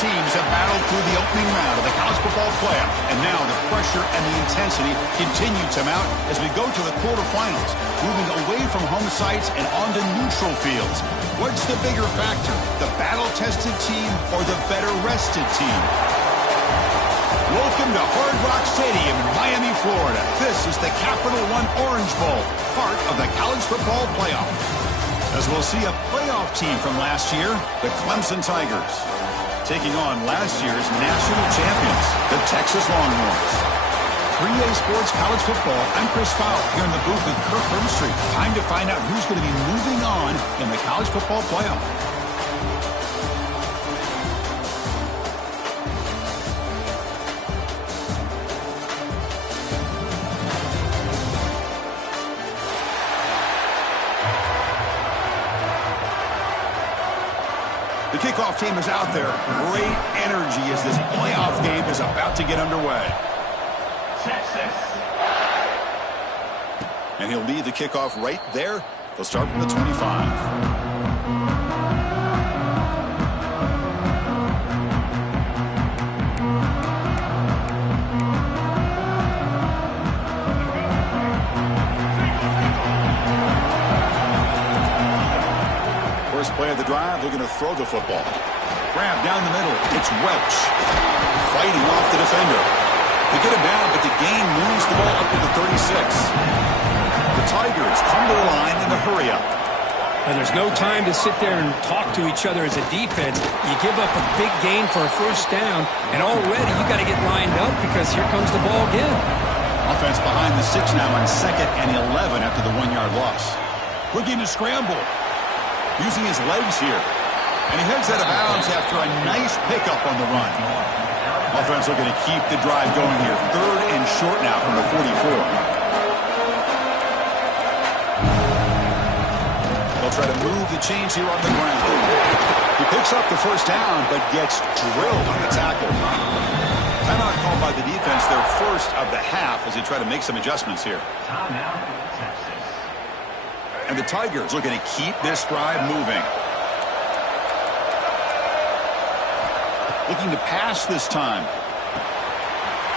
teams have battled through the opening round of the college football playoff, and now the pressure and the intensity continue to mount as we go to the quarterfinals, moving away from home sites and onto neutral fields. What's the bigger factor, the battle-tested team or the better-rested team? Welcome to Hard Rock Stadium in Miami, Florida. This is the Capital One Orange Bowl, part of the college football playoff. As we'll see a playoff team from last year, the Clemson Tigers, taking on last year's national champions, the Texas Longhorns. 3A Sports College Football, I'm Chris Fowler here in the booth with Kirk Hermstreet. Time to find out who's going to be moving on in the college football playoff. The kickoff team is out there. Great energy as this playoff game is about to get underway. Texas. And he'll lead the kickoff right there. They'll start from the 25. First play of the drive, looking to throw the football. Grab down the middle. It's Welch. Fighting off the defender. They get him down, but the gain moves the ball up to the 36. The Tigers come to the line in the hurry up. And there's no time to sit there and talk to each other as a defense. You give up a big gain for a first down, and already you got to get lined up because here comes the ball again. Offense behind the 6 now on 2nd and 11 after the 1-yard loss. Looking to scramble. Using his legs here. And he heads out of bounds after a nice pickup on the run. Offense looking to keep the drive going here. 3rd and short now from the 44. They'll try to move the chains here on the ground. He picks up the first down, but gets drilled on the tackle. Timeout called by the defense, their first of the half, as they try to make some adjustments here. And the Tigers looking to keep this drive moving. Looking to pass this time.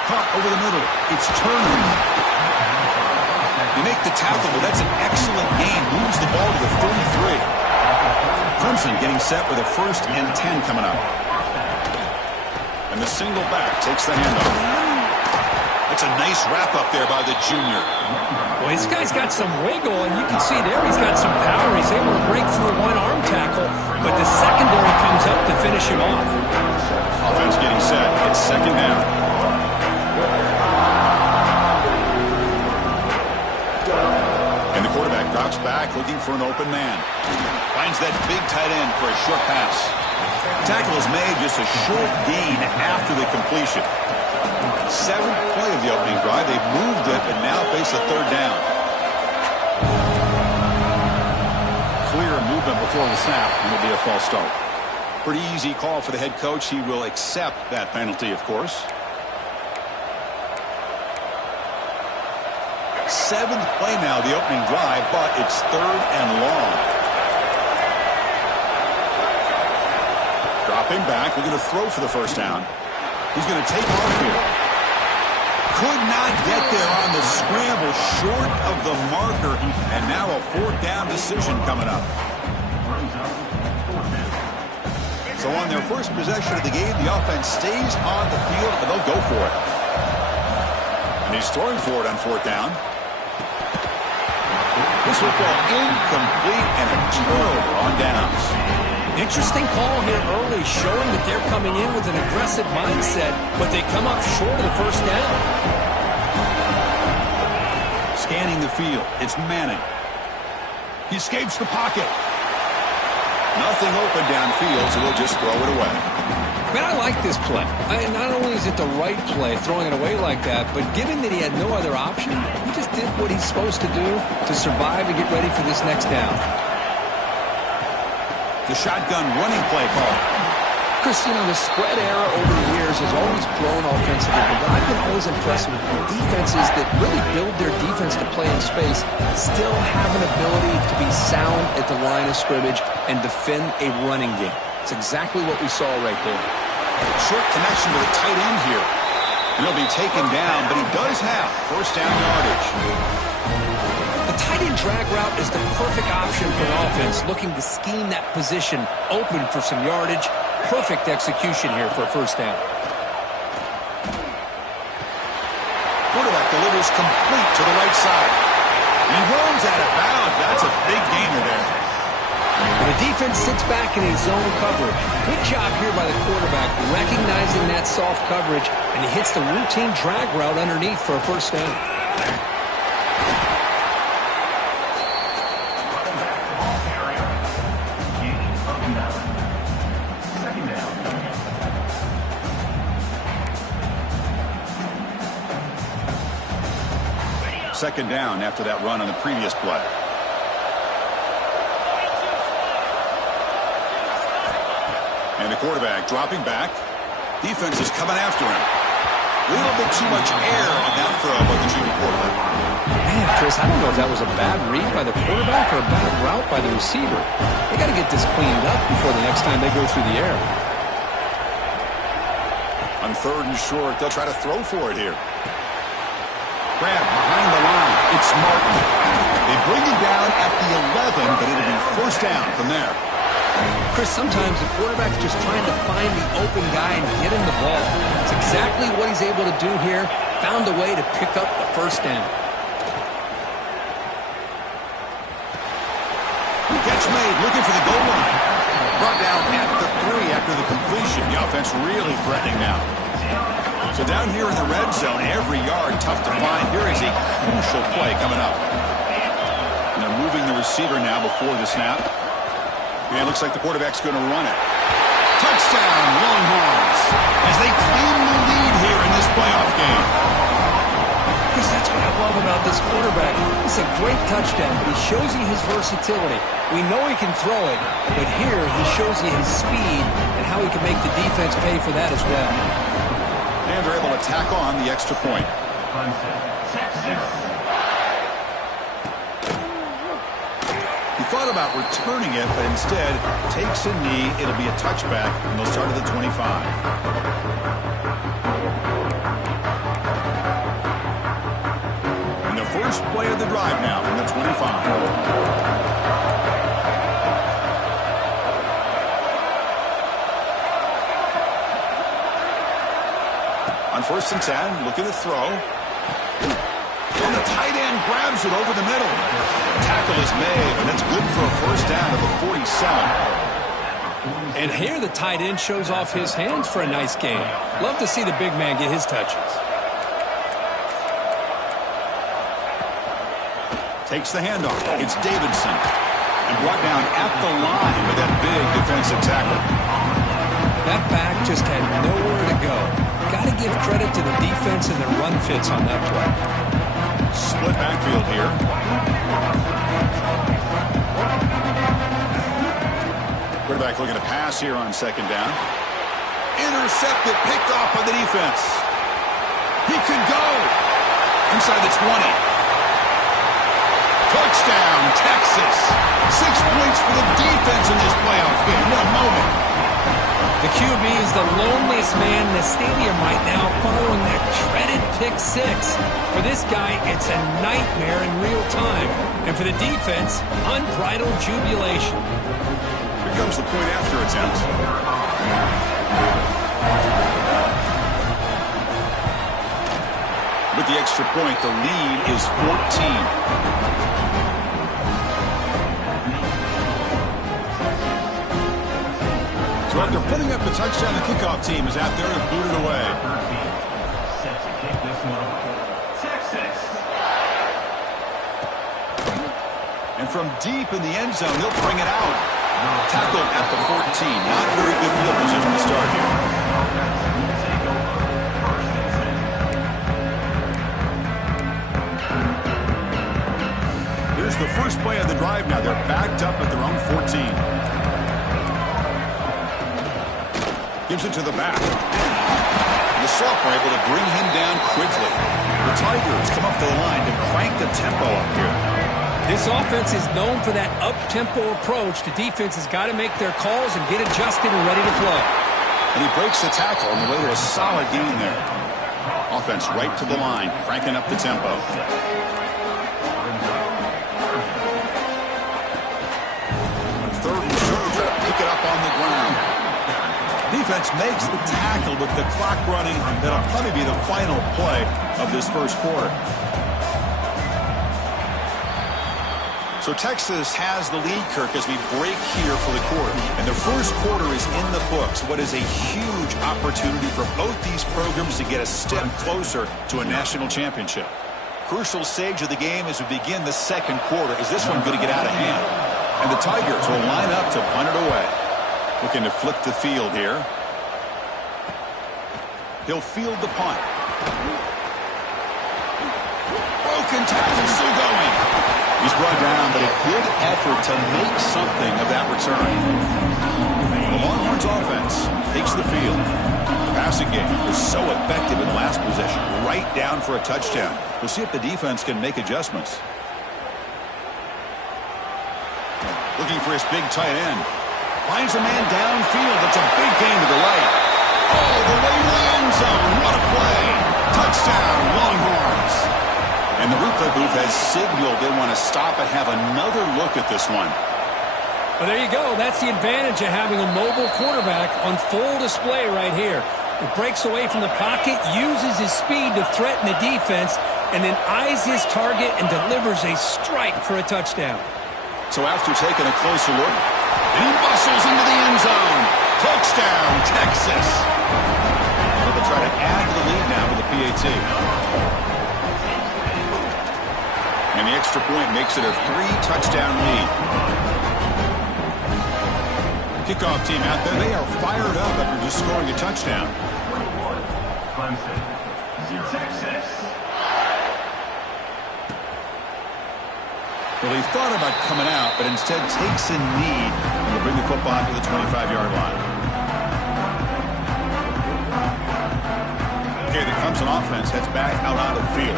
Caught over the middle. It's Turner. You make the tackle, but that's an excellent gain. Moves the ball to the 33. Clemson getting set with a 1st and 10 coming up. And the single back takes the handoff. It's a nice wrap-up there by the junior. Well, this guy's got some wiggle, and you can see there he's got some power. He's able to break through a one-arm tackle, but the secondary comes up to finish him off. Offense getting set. It's 2nd down. And the quarterback drops back, looking for an open man. Finds that big tight end for a short pass. Tackle is made, just a short gain after the completion. 7th play of the opening drive. They've moved it, but now face a 3rd down. Clear movement before the snap, and it'll be a false start. Pretty easy call for the head coach. He will accept that penalty, of course. 7th play now, the opening drive, but it's 3rd and long. Dropping back, we're going to throw for the first down. He's going to take off here. Could not get there on the scramble, short of the marker, and now a 4th down decision coming up. So on their first possession of the game, the offense stays on the field, and they'll go for it. And he's throwing for it on 4th down. This football incomplete and a turnover on downs. Interesting call here early, showing that they're coming in with an aggressive mindset, but they come up short of the first down. Scanning the field, it's Manning. He escapes the pocket. Nothing open downfield, so they'll just throw it away. Man, I like this play. Not only is it the right play, throwing it away like that, but given that he had no other option, he just did what he's supposed to do to survive and get ready for this next down. The shotgun running play call. Chris, you know, the spread era over the years has always grown offensively, but I've been always impressed with defenses that really build their defense to play in space, still have an ability to be sound at the line of scrimmage and defend a running game. It's exactly what we saw right there. Short connection to the tight end here. And he'll be taken down, but he does have first down yardage. The tight end drag route is the perfect option for an offense looking to scheme that position open for some yardage. Perfect execution here for a first down. Quarterback delivers complete to the right side. He runs out of bounds. That's a big gainer there. And the defense sits back in a zone coverage. Good job here by the quarterback recognizing that soft coverage, and he hits the routine drag route underneath for a first down. Second down after that run on the previous play. And the quarterback dropping back. Defense is coming after him. A little bit too much air on that throw by the junior quarterback. Man, Chris, I don't know if that was a bad read by the quarterback or a bad route by the receiver. They got to get this cleaned up before the next time they go through the air. On third and short, they'll try to throw for it here. Grab behind the line. It's Martin. They bring him down at the 11, but it'll be first down from there. Chris, sometimes the quarterback's just trying to find the open guy and get him the ball. It's exactly what he's able to do here. Found a way to pick up the first down. Catch made, looking for the goal line. Brought down at the 3 after the completion. The offense really threatening now. So down here in the red zone, every yard tough to find. Here is a crucial play coming up. And they're moving the receiver now before the snap. And it looks like the quarterback's going to run it. Touchdown, Longhorns, as they claim the lead here in this playoff game. Because that's what I love about this quarterback. It's a great touchdown, but he shows you his versatility. We know he can throw it, but here he shows you his speed and how he can make the defense pay for that as well. And they're able to tack on the extra point. Clemson Texas. He thought about returning it, but instead takes a knee. It'll be a touchback, and they'll start at the 25. And the first play of the drive now from the 25. On first and 10, looking to throw. And the tight end grabs it over the middle. Tackle is made, and it's good for a first down at the 47. And here the tight end shows off his hands for a nice game. Love to see the big man get his touches. Takes the handoff. It's Davidson. And brought down at the line with that big defensive tackle. That back just had nowhere to go. Got to give credit to the defense and their run fits on that play. Split backfield here. Quarterback looking to pass here on second down. Intercepted, picked off by the defense. He could go inside the 20. Touchdown, Texas. 6 points for the defense in this playoff game. What a moment. The QB is the loneliest man in the stadium right now following that dreaded pick 6. For this guy, it's a nightmare in real time. And for the defense, unbridled jubilation. Here comes the point after attempt. With the extra point, the lead is 14. So after putting up the touchdown, the kickoff team is out there to boot it away. Set to kick this one. Texas. And from deep in the end zone, he'll bring it out. Tackled at the 14. Not very good field position to start here. Here's the first play of the drive now. They're backed up at their own 14. Gives it to the back. The sophomore able to bring him down quickly. The Tigers come up the line to crank the tempo up here. This offense is known for that up-tempo approach. The defense has got to make their calls and get adjusted and ready to play. And he breaks the tackle on the way to a solid gain there. Offense right to the line, cranking up the tempo. Third and short, try to pick it up on the ground. Defense makes the tackle with the clock running. That'll probably be the final play of this first quarter. So Texas has the lead, Kirk, as we break here for the quarter. And the first quarter is in the books. What is a huge opportunity for both these programs to get a step closer to a national championship. Crucial stage of the game as we begin the second quarter. Is this one going to get out of hand? And the Tigers will line up to punt it away. Looking to flip the field here. He'll field the punt. Broken tackle, still going. He's brought down, but a good effort to make something of that return. The Longhorns offense takes the field. The passing game was so effective in the last possession. Right down for a touchdown. We'll see if the defense can make adjustments. Looking for his big tight end. Finds a man downfield. That's a big gain to the right. Oh, the way to the end zone. What a play. Touchdown, Longhorns. And the replay booth has signaled they want to stop and have another look at this one. Well, there you go. That's the advantage of having a mobile quarterback on full display right here. He breaks away from the pocket, uses his speed to threaten the defense, and then eyes his target and delivers a strike for a touchdown. So after taking a closer look, and he muscles into the end zone. Touchdown, Texas. So they'll try to add to the lead now with the PAT. And the extra point makes it a 3-touchdown lead. Kickoff team out there, they are fired up after just scoring a touchdown. Clemson Texas. Well, he thought about coming out, but instead takes a knee and will bring the football to the 25-yard line. Okay, the Clemson offense heads back out onto the field.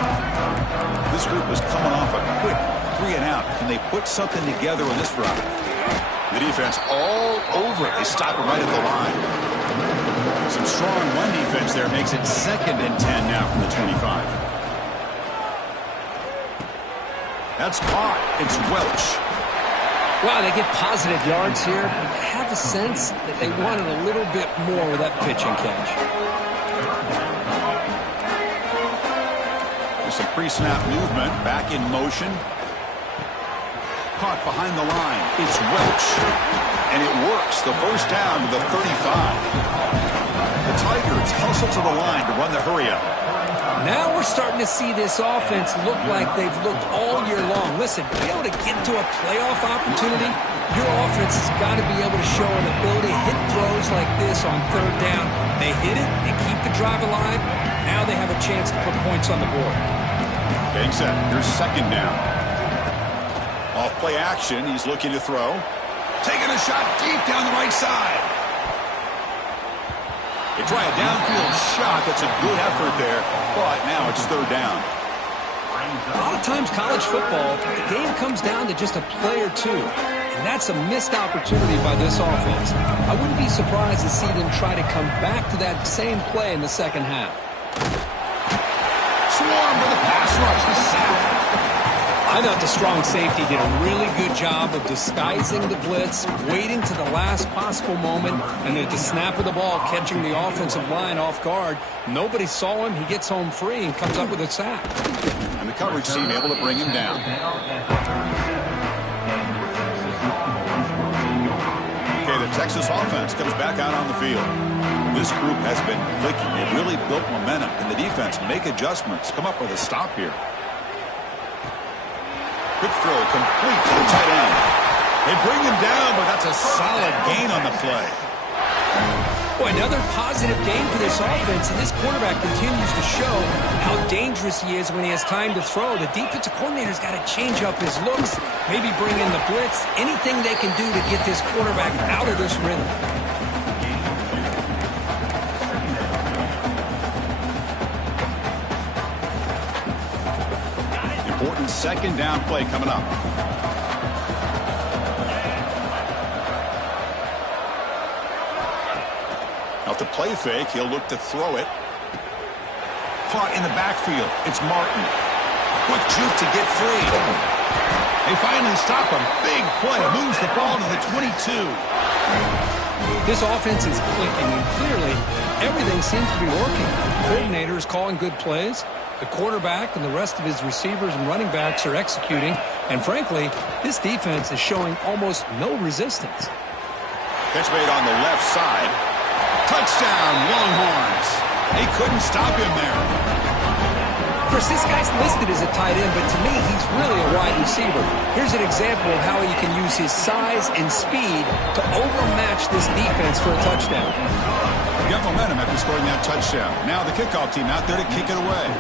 This group was coming off a quick 3-and-out. Can they put something together in this drive? The defense all over it. They stop it right at the line. Some strong run defense there makes it 2nd and 10 now from the 25. That's caught. It's Welch. Wow, they get positive yards here. I have a sense that they wanted a little bit more with that pitch and catch. Just a pre-snap movement. Back in motion. Caught behind the line. It's Welch. And it works. The first down to the 35. The Tigers hustle to the line to run the hurry-up. Now we're starting to see this offense look like they've looked all year long. Listen, to be able to get to a playoff opportunity, your offense has got to be able to show an ability to hit throws like this on 3rd down. They hit it, they keep the drive alive. Now they have a chance to put points on the board. Getting set. Here's 2nd down. Off play action. He's looking to throw. Taking a shot deep down the right side. They try a downfield shot. That's a good effort there, but now it's 3rd down. A lot of times college football, the game comes down to just a play or two, and that's a missed opportunity by this offense. I wouldn't be surprised to see them try to come back to that same play in the second half. Swarm with a pass rush. The sack. I thought the strong safety did a really good job of disguising the blitz, waiting to the last possible moment, and at the snap of the ball, catching the offensive line off guard. Nobody saw him. He gets home free and comes up with a sack. And the coverage team able to bring him down. Okay, the Texas offense comes back out on the field. This group has been clicking. They really built momentum, and the defense make adjustments. Come up with a stop here. Quick throw, complete to the tight end. They bring him down, but that's a solid gain on the play. Boy, another positive game for this offense, and this quarterback continues to show how dangerous he is when he has time to throw. The defensive coordinator's got to change up his looks, maybe bring in the blitz, anything they can do to get this quarterback out of this rhythm. Important 2nd down play coming up. Now Off the play fake, he'll look to throw it. Caught in the backfield. It's Martin. Quick juke to get free. They finally stop him. Big play. Moves the ball to the 22. This offense is clicking, and clearly everything seems to be working. The coordinator is calling good plays. The quarterback and the rest of his receivers and running backs are executing. And frankly, this defense is showing almost no resistance. Catch made on the left side. Touchdown, Longhorns. They couldn't stop him there. Chris, this guy's listed as a tight end, but to me, he's really a wide receiver. Here's an example of how he can use his size and speed to overmatch this defense for a touchdown. He got momentum after scoring that touchdown. Now the kickoff team out there to kick it away.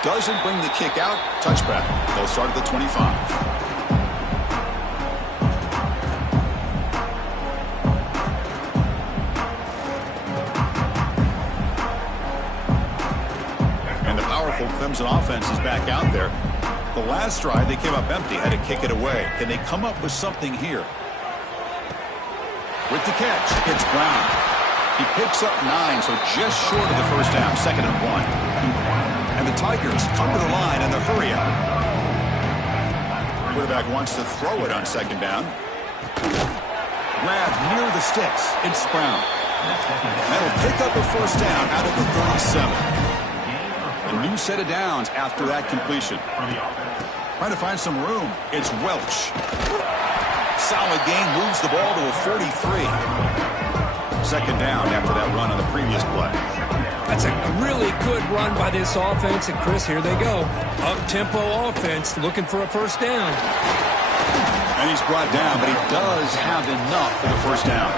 Doesn't bring the kick out. Touchback. They'll start at the 25. Clemson offense is back out there. The last drive, they came up empty, had to kick it away. Can they come up with something here? With the catch, it's Brown. He picks up 9, so just short of the first down, 2nd and 1. And the Tigers come to the line in the hurry up. Quarterback wants to throw it on 2nd down. Grab near the sticks. It's Brown. That'll pick up a first down out of the 37. A new set of downs after that completion. Trying to find some room. It's Welch. Solid gain, moves the ball to a 43. 2nd down after that run on the previous play. That's a really good run by this offense. And Chris, here they go. Up-tempo offense looking for a first down. And he's brought down, but he does have enough for the first down.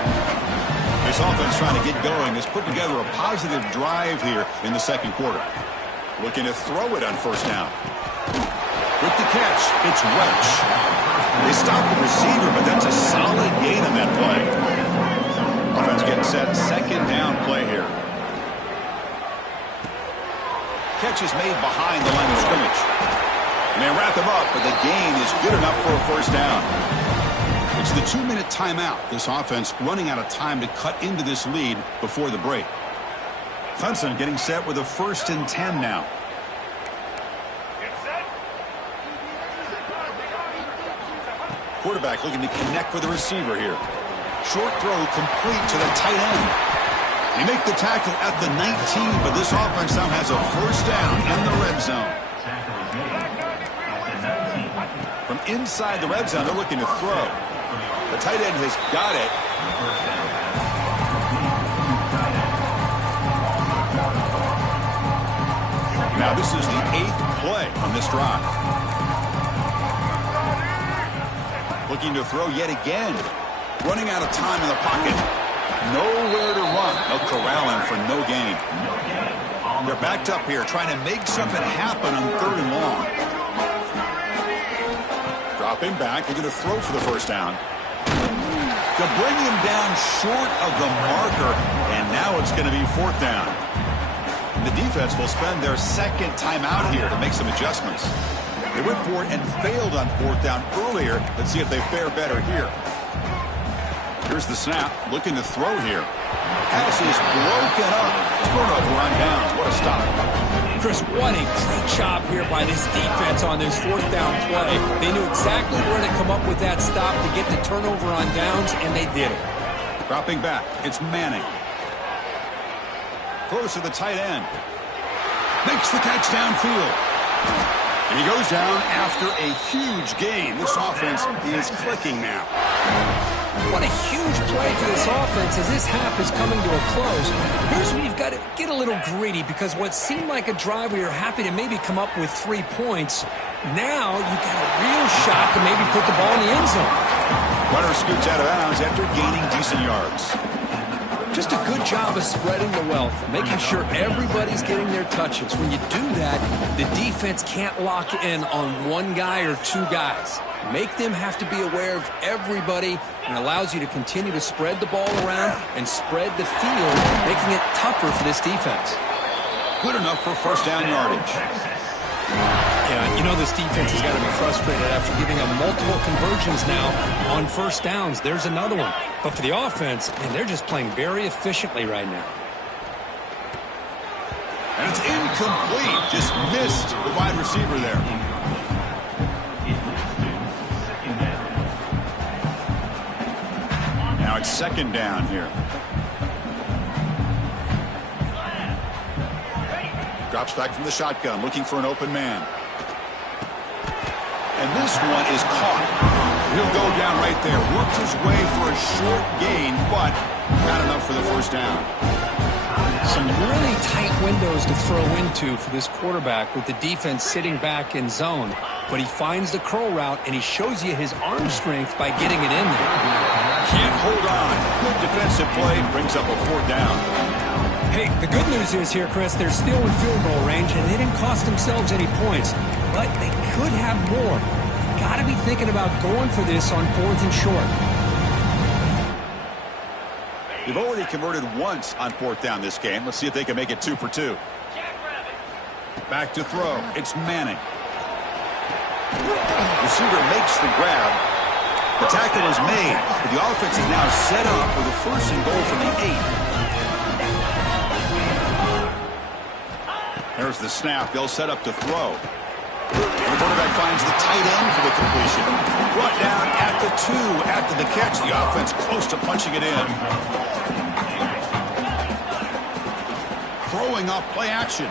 This offense trying to get going has put together a positive drive here in the 2nd quarter. Looking to throw it on first down. With the catch, it's Welch. They stop the receiver, but that's a solid gain on that play. Offense getting set. 2nd down play here. Catch is made behind the line of scrimmage. And they wrap him up, but the gain is good enough for a first down. It's the 2-minute timeout. This offense running out of time to cut into this lead before the break. Clemson getting set with a 1st and 10 now. Quarterback looking to connect with the receiver here. Short throw complete to the tight end. They make the tackle at the 19, but this offense now has a first down in the red zone. From inside the red zone, they're looking to throw. The tight end has got it. Now this is the 8th play on this drive. Looking to throw yet again. Running out of time in the pocket. Nowhere to run. They'll corral him for no gain. They're backed up here trying to make something happen on 3rd and long. Dropping back. They're going to throw for the first down. To bring him down short of the marker. And now it's going to be 4th down. The defense will spend their 2nd timeout here to make some adjustments. They went for it and failed on 4th down earlier. Let's see if they fare better here. Here's the snap. Looking to throw here. Pass is broken up. Turnover on downs. What a stop. Chris, what a great job here by this defense on this 4th down play. They knew exactly where to come up with that stop to get the turnover on downs, and they did it. Dropping back. It's Manning. Close to the tight end. Makes the catch downfield. And he goes down after a huge gain. This offense is clicking now. What a huge play for this offense as this half is coming to a close. Here's where you've got to get a little greedy, because what seemed like a drive where you're happy to maybe come up with 3 points, now you've got a real shot to maybe put the ball in the end zone. Runner scoots out of bounds after gaining decent yards. Just a good job of spreading the wealth, making sure everybody's getting their touches. When you do that, the defense can't lock in on 1 guy or 2 guys. Make them have to be aware of everybody, and allows you to continue to spread the ball around and spread the field, making it tougher for this defense. Good enough for first down yardage. Yeah, you know this defense has got to be frustrated after giving up multiple conversions now on first downs. There's another one. But for the offense, man, they're just playing very efficiently right now. And it's incomplete. Just missed the wide receiver there. Now it's second down here. Drops back from the shotgun, looking for an open man. And this one is caught. He'll go down right there. Worked his way for a short gain, but not enough for the first down. Some really tight windows to throw into for this quarterback with the defense sitting back in zone. But he finds the curl route, and he shows you his arm strength by getting it in there. Can't hold on. Good defensive play. Brings up a fourth down. Hey, the good news is here, Chris, they're still in field goal range, and they didn't cost themselves any points. But they could have more. Got to be thinking about going for this on 4th and short. They've already converted once on 4th down this game. Let's see if they can make it 2 for 2. Back to throw. It's Manning. Receiver makes the grab. The tackle is made, but the offense is now set up for the 1st and goal from the 8. There's the snap. They'll set up to throw. The quarterback finds the tight end for the completion. Brought down at the 2 after the catch. The offense close to punching it in. Throwing off play action.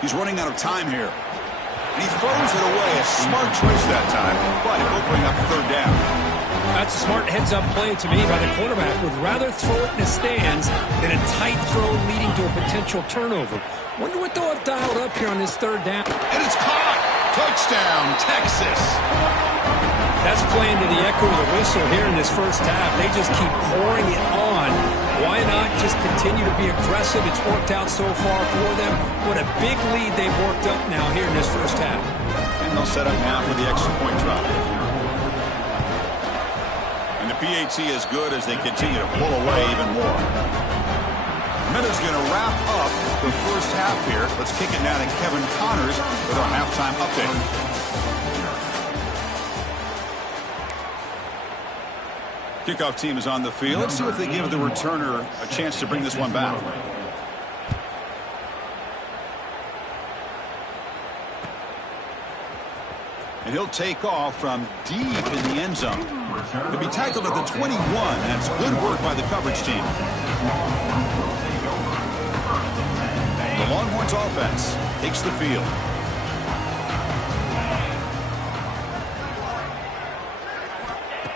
He's running out of time here. And he throws it away. A smart choice that time, but it will bring up 3rd down. That's a smart heads-up play to me by the quarterback. Would rather throw it in the stands than a tight throw leading to a potential turnover. Wonder what they'll have dialed up here on this 3rd down. And it's caught. Touchdown, Texas. That's playing to the echo of the whistle here in this first half. They just keep pouring it on. Why not just continue to be aggressive? It's worked out so far for them. What a big lead they've worked up now here in this first half. And they'll set up now for the extra point drop. And the PAT is good as they continue to pull away even more. Minuta's going to wrap up the first half here. Let's kick it now to Kevin Connors with our halftime update. Kickoff team is on the field. Let's see if they give the returner a chance to bring this one back. And he'll take off from deep in the end zone. He'll be tackled at the 21. That's good work by the coverage team. The Longhorns offense takes the field.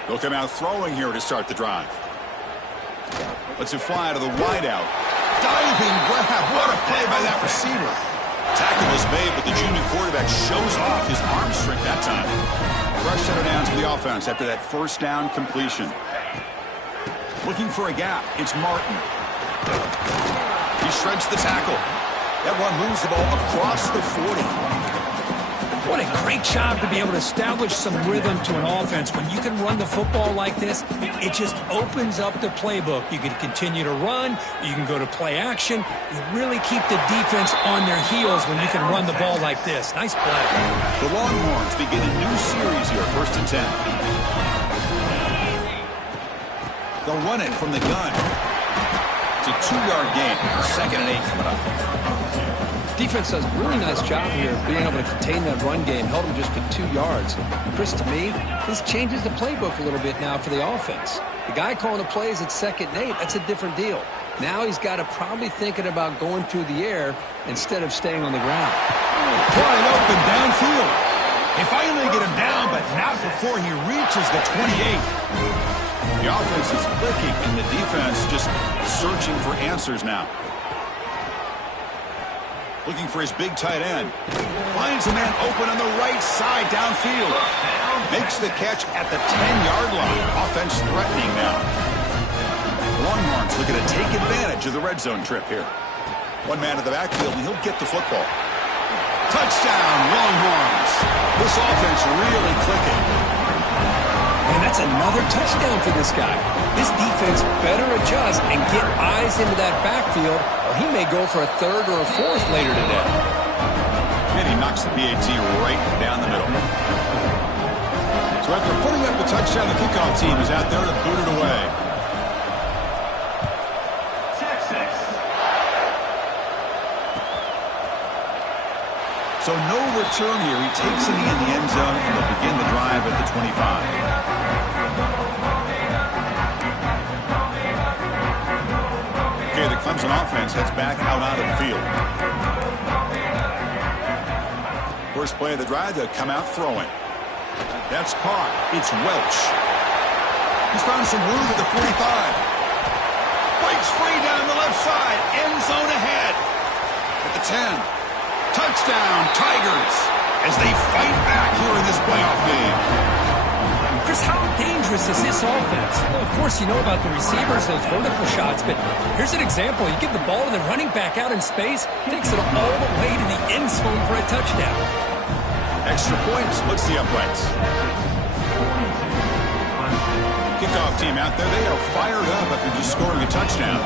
They'll come out throwing here to start the drive. Let's it fly to the wideout. Diving grab. What a play by that receiver. Tackle is made, but the junior quarterback shows off his arm strength that time. Fresh set of downs for the offense after that 1st down completion. Looking for a gap. It's Martin. He shreds the tackle. That one moves the ball across the 40. What a great job to be able to establish some rhythm to an offense. When you can run the football like this, it just opens up the playbook. You can continue to run. You can go to play action. You really keep the defense on their heels when you can run the ball like this. Nice play. The Longhorns begin a new series here, 1st and 10. They'll run it from the gun. It's a 2-yard gain. 2nd and 8 coming up. Defense does a really nice job here of being able to contain that run game, held them just for 2 yards. Chris, to me, this changes the playbook a little bit now for the offense. The guy calling the plays at 2nd and 8, that's a different deal. Now he's got to probably thinking about going through the air instead of staying on the ground. Wide open downfield. They finally get him down, but not before he reaches the 28. The offense is clicking, and the defense just searching for answers now. Looking for his big tight end. Finds a man open on the right side downfield. Makes the catch at the 10-yard line. Offense threatening now. Longhorns looking to take advantage of the red zone trip here. One man in the backfield, and he'll get the football. Touchdown, Longhorns. This offense really clicking. And that's another touchdown for this guy. This defense better adjust and get eyes into that backfield, or he may go for a 3rd or a 4th later today. And he knocks the PAT right down the middle. So after putting up the touchdown, the kickoff team is out there to boot it away. Texas. So no return here. He takes it in the end zone and will begin the drive at the 25. Okay, the Clemson offense heads back out onto the field. First play of the drive, they'll come out throwing. That's caught. It's Welch. He's found some room at the 45. Breaks free down the left side. End zone ahead. At the 10. Touchdown, Tigers, as they fight back here in this playoff game. Chris, how dangerous is this offense? Well, of course, you know about the receivers, those vertical shots, but here's an example. You give the ball to the running back out in space, takes it all the way to the end zone for a touchdown. Extra point splits the uprights. Kickoff team out there, they are fired up after just scoring a touchdown.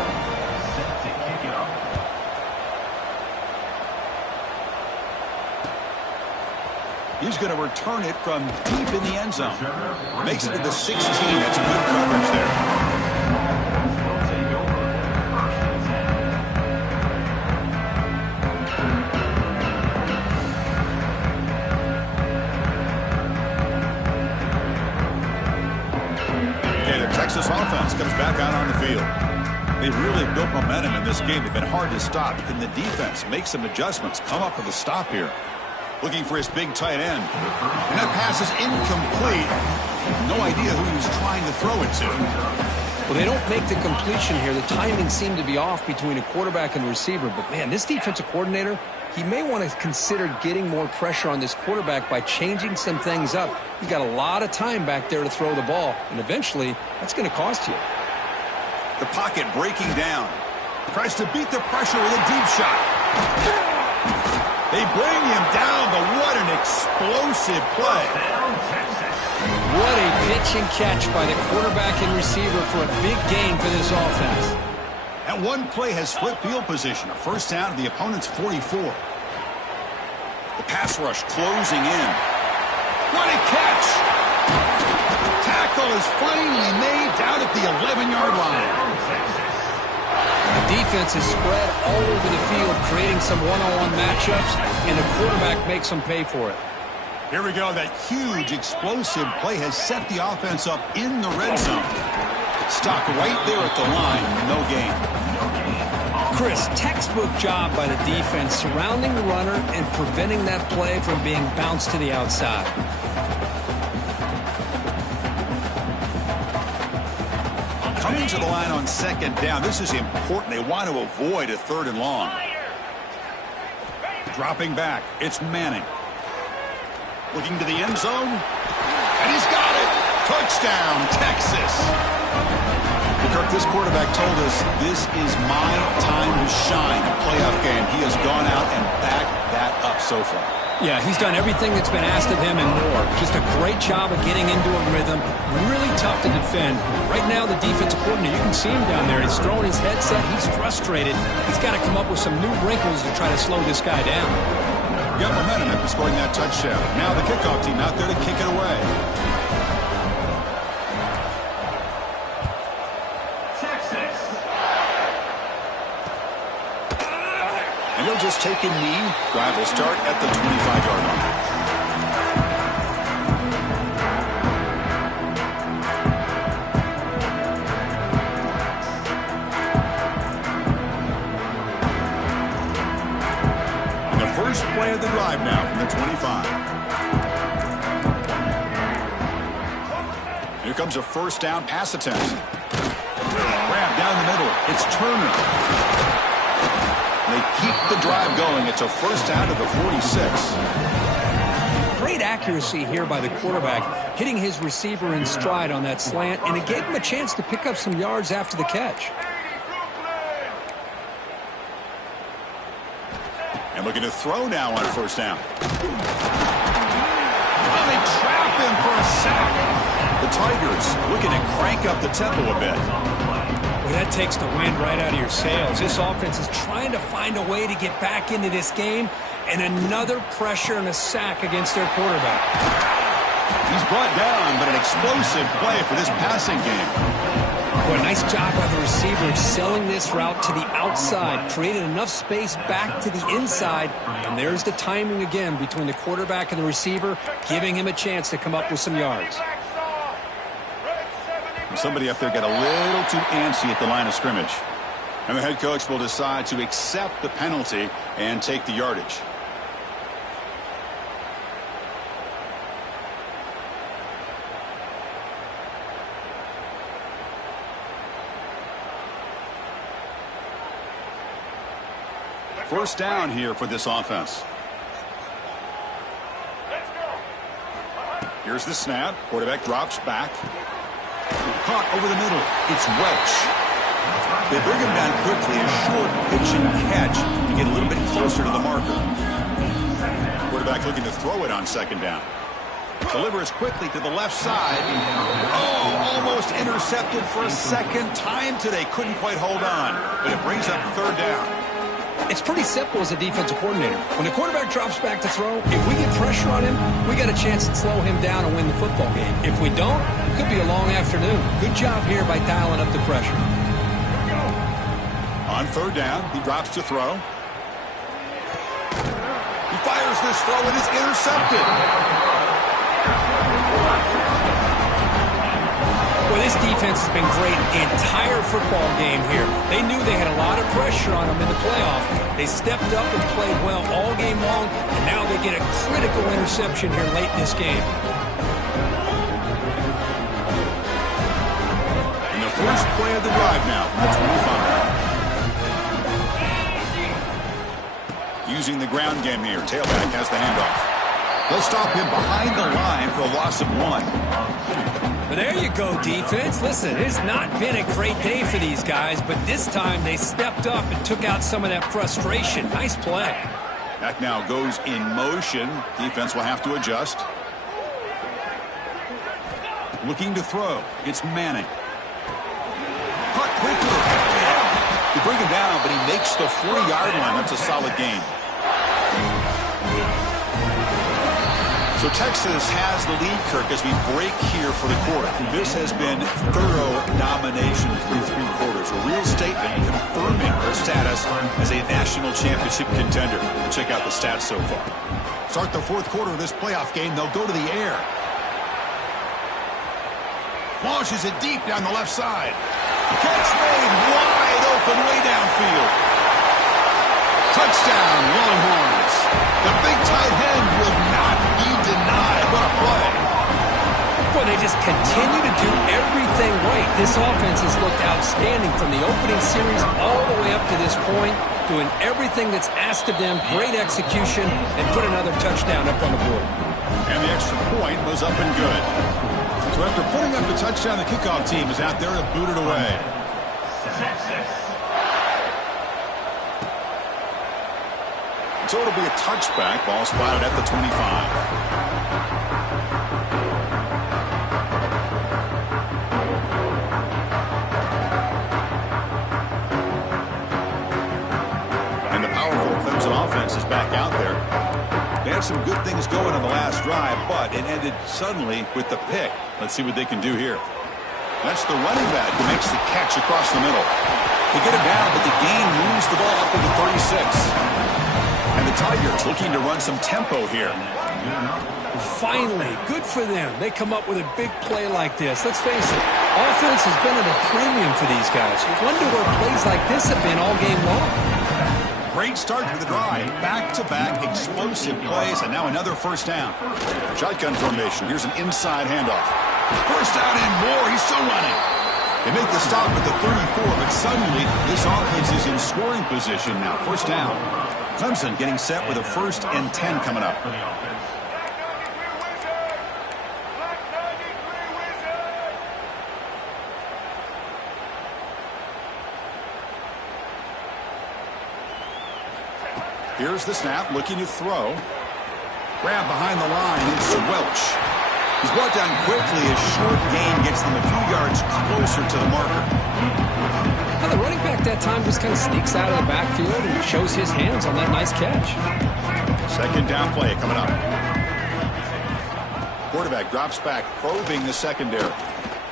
He's going to return it from deep in the end zone. Makes it to the 16. That's good coverage there. Okay, the Texas offense comes back out on the field. They've really built momentum in this game. They've been hard to stop. Can the defense make some adjustments, come up with a stop here? Looking for his big tight end. And that pass is incomplete. No idea who he was trying to throw it to. Well, they don't make the completion here. The timing seemed to be off between a quarterback and a receiver. But, man, this defensive coordinator, he may want to consider getting more pressure on this quarterback by changing some things up. He's got a lot of time back there to throw the ball. And eventually, that's going to cost you. The pocket breaking down. Tries to beat the pressure with a deep shot. They bring him down, but what an explosive play. What a pitch and catch by the quarterback and receiver for a big gain for this offense. And one play has flipped field position. A first down to the opponent's 44. The pass rush closing in. What a catch. Tackle is finally made down at the 11-yard line. The defense is spread all over the field, creating some one-on-one matchups, and the quarterback makes them pay for it. Here we go. That huge, explosive play has set the offense up in the red zone. Stopped right there at the line. No gain. Chris, textbook job by the defense, surrounding the runner and preventing that play from being bounced to the outside. Coming to the line on second down. This is important. They want to avoid a third and long. Dropping back. It's Manning. Looking to the end zone. And he's got it. Touchdown, Texas. Kirk, this quarterback told us this is my time to shine. A playoff game. He has gone out and backed that up so far. Yeah, he's done everything that's been asked of him and more. Just a great job of getting into a rhythm. Really tough to defend. Right now, the defensive coordinator, you can see him down there. He's throwing his headset. He's frustrated. He's got to come up with some new wrinkles to try to slow this guy down. Got momentum after scoring that touchdown. Now the kickoff team out there to kick it away. Texas. And he'll just take a knee. Drive will start at the 25-yard line. First play of the drive now from the 25. Here comes a first down pass attempt. Grab down the middle. It's Turner. They keep the drive going. It's a first down to the 46. Great accuracy here by the quarterback, hitting his receiver in stride on that slant, and it gave him a chance to pick up some yards after the catch. And looking to throw now on first down. Oh, they trap him for a sack. The Tigers looking to crank up the tempo a bit. Well, that takes the wind right out of your sails. This offense is trying to find a way to get back into this game, and another pressure and a sack against their quarterback. He's brought down, but an explosive play for this passing game. Well, nice job by the receiver selling this route to the outside, created enough space back to the inside, and there's the timing again between the quarterback and the receiver, giving him a chance to come up with some yards. Somebody up there got a little too antsy at the line of scrimmage. And the head coach will decide to accept the penalty and take the yardage. First down here for this offense. Here's the snap. Quarterback drops back. Caught over the middle. It's Welch. They bring him down quickly. A short pitch and catch to get a little bit closer to the marker. Quarterback looking to throw it on second down. Delivers quickly to the left side. Oh, almost intercepted for a second time today. Couldn't quite hold on. But it brings up third down. It's pretty simple as a defensive coordinator. When the quarterback drops back to throw, if we get pressure on him, we got a chance to slow him down and win the football game. If we don't, it could be a long afternoon. Good job here by dialing up the pressure. On third down, he drops to throw. He fires this throw and is intercepted. Well, this defense has been great the entire football game here. They knew they had a lot of pressure on them in the playoff. They stepped up and played well all game long, and now they get a critical interception here late in this game. And the first play of the drive now from the 25. Using the ground game here. Tailback has the handoff. They'll stop him behind the line for a loss of 1. Well, there you go, defense. Listen, it's not been a great day for these guys, but this time they stepped up and took out some of that frustration. Nice play. That now goes in motion. Defense will have to adjust. Looking to throw. It's Manning. Caught quickly. They bring him down, but he makes the 40-yard line. That's a solid gain. So Texas has the lead, Kirk, as we break here for the quarter. This has been thorough domination through 3 quarters. A real statement confirming their status as a national championship contender. Check out the stats so far. Start the 4th quarter of this playoff game. They'll go to the air. Launches it deep down the left side. Catch made wide open way downfield. Touchdown, Longhorns. The big tight end will not be denied. What a play. Boy, they just continue to do everything right. This offense has looked outstanding from the opening series all the way up to this point, doing everything that's asked of them, great execution, and put another touchdown up on the board. And the extra point was up and good. So after putting up the touchdown, the kickoff team is out there to boot it away. So it'll be a touchback. Ball spotted at the 25. And the powerful Clemson offense is back out there. They had some good things going on the last drive, but it ended suddenly with the pick. Let's see what they can do here. That's the running back who makes the catch across the middle. They get it down, but the gain moves the ball up to the 36. And the Tigers looking to run some tempo here. Finally, good for them. They come up with a big play like this. Let's face it, offense has been at a premium for these guys. You wonder where plays like this have been all game long. Great start to the drive. Back-to-back explosive plays, and now another first down. Shotgun formation. Here's an inside handoff. First down and more. He's still running. They make the stop at the 34, but suddenly this offense is in scoring position now. First down. Clemson getting set with a 1st and 10 coming up. Here's the snap, looking to throw. Grab behind the line, it's Welch. He's brought down quickly. A short gain gets them a few yards closer to the marker. that time just kind of sneaks out of the backfield and shows his hands on that nice catch. Second down play coming up. Quarterback drops back, probing the secondary.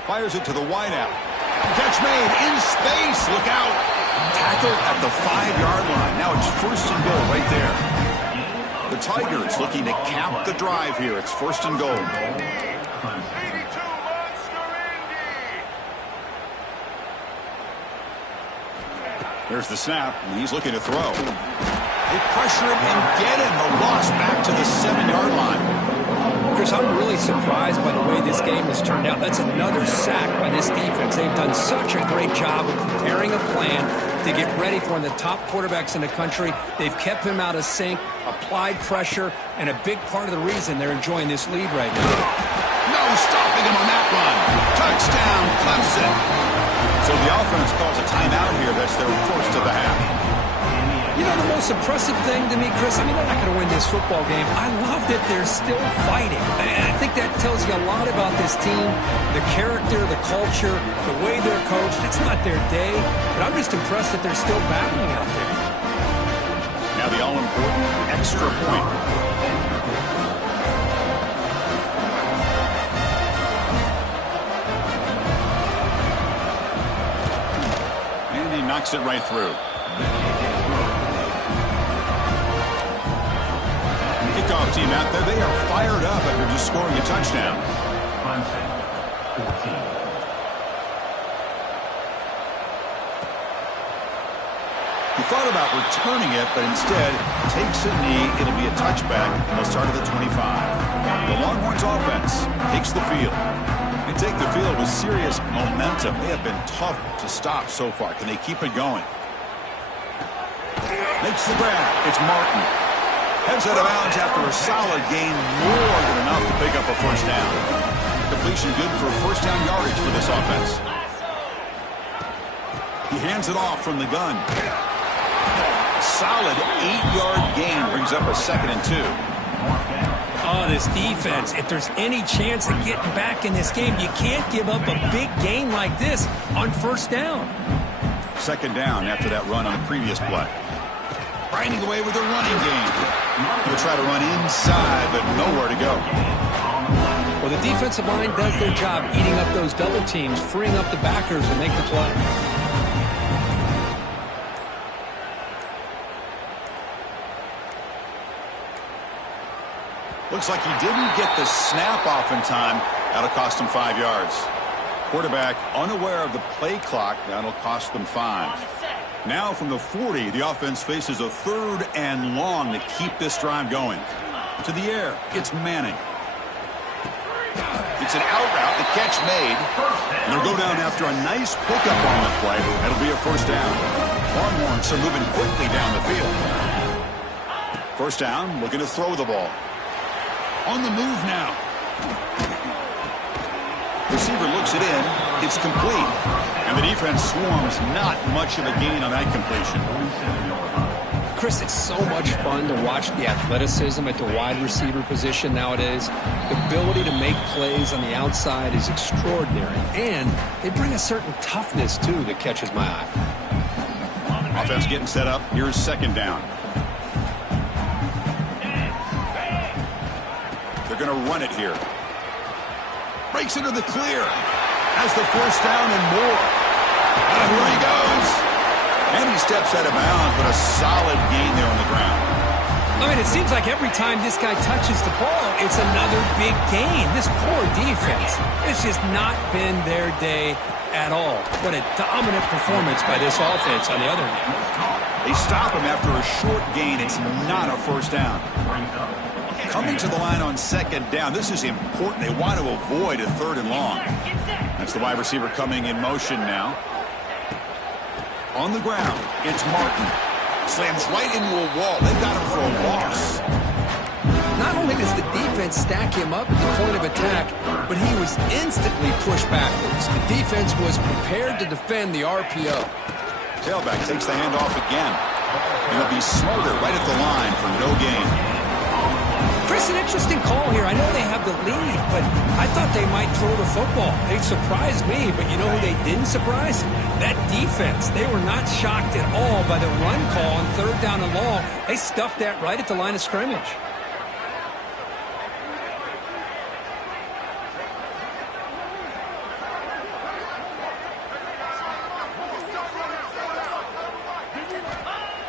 Fires it to the wideout. Catch made in space. Look out. Tackle at the 5-yard line. Now it's first and goal right there. The Tigers looking to cap the drive here. It's first and goal. There's the snap, and he's looking to throw. They pressure him and get him. The loss back to the 7-yard line. Chris, I'm really surprised by the way this game has turned out. That's another sack by this defense. They've done such a great job of preparing a plan to get ready for one of the top quarterbacks in the country. They've kept him out of sync, applied pressure, and a big part of the reason they're enjoying this lead right now. No stopping him on that run. Touchdown, Clemson. So the offense calls a timeout here. That's their first of the half. You know, the most impressive thing to me, Chris, I mean, they're not going to win this football game. I love that they're still fighting. And I think that tells you a lot about this team, the character, the culture, the way they're coached. It's not their day, but I'm just impressed that they're still battling out there. Now the all-important extra point. And he knocks it right through. Kickoff team out there. They are fired up after just scoring a touchdown. He thought about returning it, but instead takes a knee. It'll be a touchback, and they'll start at the 25. The Longhorns offense takes the field. They take the field with serious momentum. They have been tough to stop so far. Can they keep it going? Makes the grab. It's Martin. Heads out of bounds after a solid gain, more than enough to pick up a first down. Completion good for first down yardage for this offense. He hands it off from the gun. Solid 8-yard gain brings up a 2nd and 2. Oh, this defense, if there's any chance of getting back in this game, you can't give up a big gain like this on first down. 2nd down after that run on the previous play. Grinding away with a running game. He'll try to run inside, but nowhere to go. Well, the defensive line does their job eating up those double teams, freeing up the backers to make the play. Looks like he didn't get the snap off in time. That'll cost him 5 yards. Quarterback unaware of the play clock. That'll cost them 5. Now from the 40, the offense faces a 3rd and long to keep this drive going. To the air, it's Manning. It's an out route, the catch made. And they'll go down after a nice pickup on the play. That'll be a first down. Longhorns are moving quickly down the field. First down, looking to throw the ball. On the move now. Receiver looks it in. It's complete. And the defense swarms. Not much of a gain on that completion. Chris, it's so much fun to watch the athleticism at the wide receiver position nowadays. The ability to make plays on the outside is extraordinary. And they bring a certain toughness, too, that catches my eye. Offense getting set up. Here's 2nd down. They're going to run it here. Breaks into the clear. Has the first down and more. And here he goes. And he steps out of bounds, but a solid gain there on the ground. I mean, it seems like every time this guy touches the ball, it's another big gain. This poor defense, it's just not been their day at all. What a dominant performance by this offense on the other hand. They stop him after a short gain. It's not a first down. Coming to the line on 2nd down. This is important. They want to avoid a 3rd and long. That's the wide receiver coming in motion now. On the ground, it's Martin. Slams right into a wall. They got him for a loss. Not only does the defense stack him up at the point of attack, but he was instantly pushed backwards. The defense was prepared to defend the RPO. Tailback takes the handoff again. He'll be smothered right at the line for no gain. Chris, an interesting call here. I know they have the lead, but I thought they might throw the football. They surprised me, but you know who they didn't surprise? That defense. They were not shocked at all by the run call on 3rd down and long. They stuffed that right at the line of scrimmage.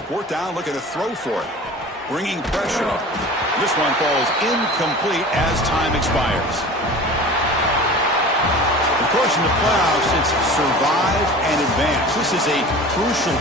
Fourth down, looking to throw for it. Bringing pressure. This one falls incomplete as time expires. Of course, in the playoffs, it's survive and advance. This is a crucial